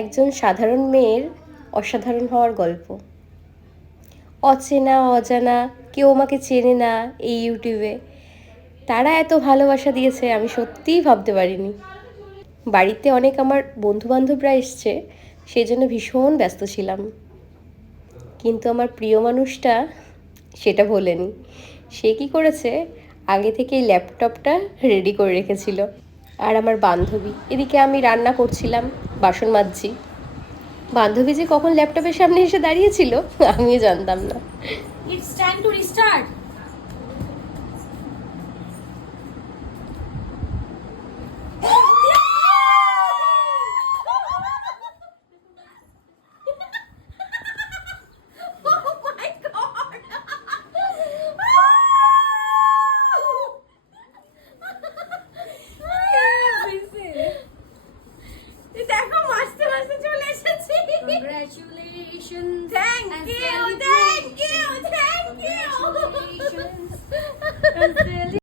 একজন সাধারণ মেয়ের অসাধারণ হওয়ার গল্প। অচেনা অজানা কেউ আমাকে চেনে না এই ইউটিউবে, তারা এত ভালোবাসা দিয়েছে আমি সত্যিই ভাবতে পারিনি। বাড়িতে অনেক আমার বন্ধুবান্ধবরা এসছে, সেই জন্য ভীষণ ব্যস্ত ছিলাম। কিন্তু আমার প্রিয় মানুষটা সেটা ভোলেনি। সে কি করেছে, আগে থেকেই ল্যাপটপটা রেডি করে রেখেছিল। আর আমার বান্ধবী এদিকে, আমি রান্না করছিলাম, বাসন মাজছি। বান্ধবী যে কখন ল্যাপটপের সামনে এসে দাঁড়িয়েছিল আমিও জানতাম না। It's time to restart. Oh my god! দেখো মাসতে মাসতে চলে এসেছি। Congratulations Thank and you.